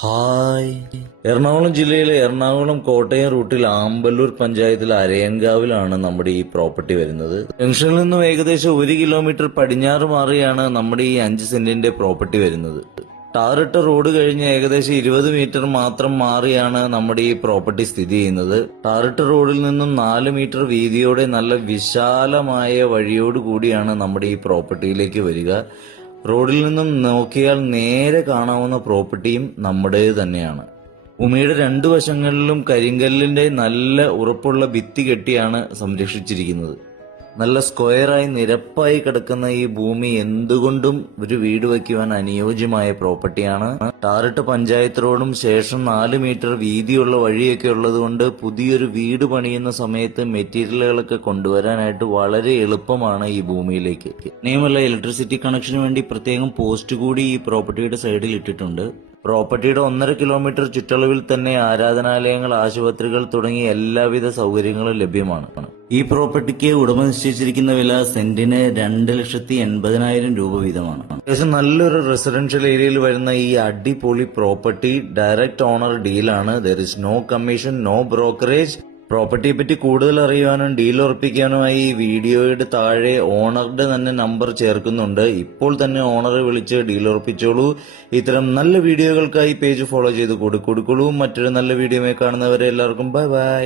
Hi. Ernakulam ജില്ലയിലെ എറണാകുളം കോട്ടയം റൂട്ടിൽ ആമ്പല്ലൂർ പഞ്ചായത്തിലെ അരയങ്കാവിലാണ് നമ്മുടെ ഈ പ്രോപ്പർട്ടി വരുന്നത്. ജംഗ്ഷനിൽ നിന്നും ഏകദേശം 1 കിലോമീറ്റർ പടിഞ്ഞാറ് മാറിയാണ് നമ്മുടെ ഈ 5 സെന്റിന്റെ പ്രോപ്പർട്ടി വരുന്നത്. ടാറിട്ട റോഡ് കഴിഞ്ഞ് ഏകദേശം 20 മീറ്റർ മാത്രം മാറിയാണ് നമ്മുടെ ഈ പ്രോപ്പർട്ടി സ്ഥിതി ചെയ്യുന്നത്. ടാറിട്ട റോഡിൽ നിന്നും 4 മീറ്റർ വീതിയോടെ നല്ല വിശാലമായ വഴിയോട് കൂടിയാണ് നമ്മുടെ ഈ പ്രോപ്പർട്ടിയിലേക്ക് വരിക. റോഡിൽ നിന്നും നോക്കിയാൽ നേരെ കാണാവുന്ന പ്രോപ്പർട്ടിയും നമ്മുടേത് തന്നെയാണ്. ഭൂമിയുടെ 2 വശങ്ങളിലും കരിങ്കല്ലിന്റെ നല്ല ഉറപ്പുള്ള ഭിത്തി കെട്ടിയാണ് സംരക്ഷിച്ചിരിക്കുന്നത്. നല്ല സ്ക്വയറായി നിരപ്പായി കിടക്കുന്ന ഈ ഭൂമി എന്തുകൊണ്ടും ഒരു വീട് വയ്ക്കുവാൻ അനുയോജ്യമായ പ്രോപ്പർട്ടിയാണ്. ടാറിട്ട പഞ്ചായത്ത് റോഡും ശേഷം 4 മീറ്റർ വീതിയുള്ള വഴിയൊക്കെ ഉള്ളതുകൊണ്ട് പുതിയൊരു വീട് പണിയുന്ന സമയത്ത് മെറ്റീരിയലുകളൊക്കെ കൊണ്ടുവരാനായിട്ട് വളരെ എളുപ്പമാണ് ഈ ഭൂമിയിലേക്ക്. ഇനിയുമല്ല, ഇലക്ട്രിസിറ്റി കണക്ഷന് വേണ്ടി പ്രത്യേകം പോസ്റ്റ് കൂടി ഈ പ്രോപ്പർട്ടിയുടെ സൈഡിൽ ഇട്ടിട്ടുണ്ട്. പ്രോപ്പർട്ടിയുടെ 1.5 കിലോമീറ്റർ ചുറ്റളവിൽ തന്നെ ആരാധനാലയങ്ങൾ, ആശുപത്രികൾ തുടങ്ങിയ എല്ലാവിധ സൗകര്യങ്ങളും ലഭ്യമാണ്. ഈ പ്രോപ്പർട്ടിക്ക് ഉടമ നിശ്ചയിച്ചിരിക്കുന്ന വില സെന്റിന് 2,80,000 രൂപ വീതമാണ്. അത്യാവശ്യം നല്ലൊരു റെസിഡൻഷ്യൽ ഏരിയയിൽ വരുന്ന ഈ അടിപൊളി പ്രോപ്പർട്ടി ഡയറക്റ്റ് ഓണർ ഡീലാണ്. There is no commission, no brokerage. പ്രോപ്പർട്ടിയെ പറ്റി കൂടുതൽ അറിയുവാനും ഡീൽ ഉറപ്പിക്കാനുമായി ഈ വീഡിയോയുടെ താഴെ ഓണറുടെ തന്നെ നമ്പർ ചേർക്കുന്നുണ്ട്. ഇപ്പോൾ തന്നെ ഓണറെ വിളിച്ച് ഡീൽ ഉറപ്പിച്ചോളൂ. ഇത്തരം നല്ല വീഡിയോകൾക്കായി പേജ് ഫോളോ ചെയ്ത് കൊടുക്കോളൂ. മറ്റൊരു നല്ല വീഡിയോയുമായി കാണുന്നവരെ എല്ലാവർക്കും ബൈ ബൈ.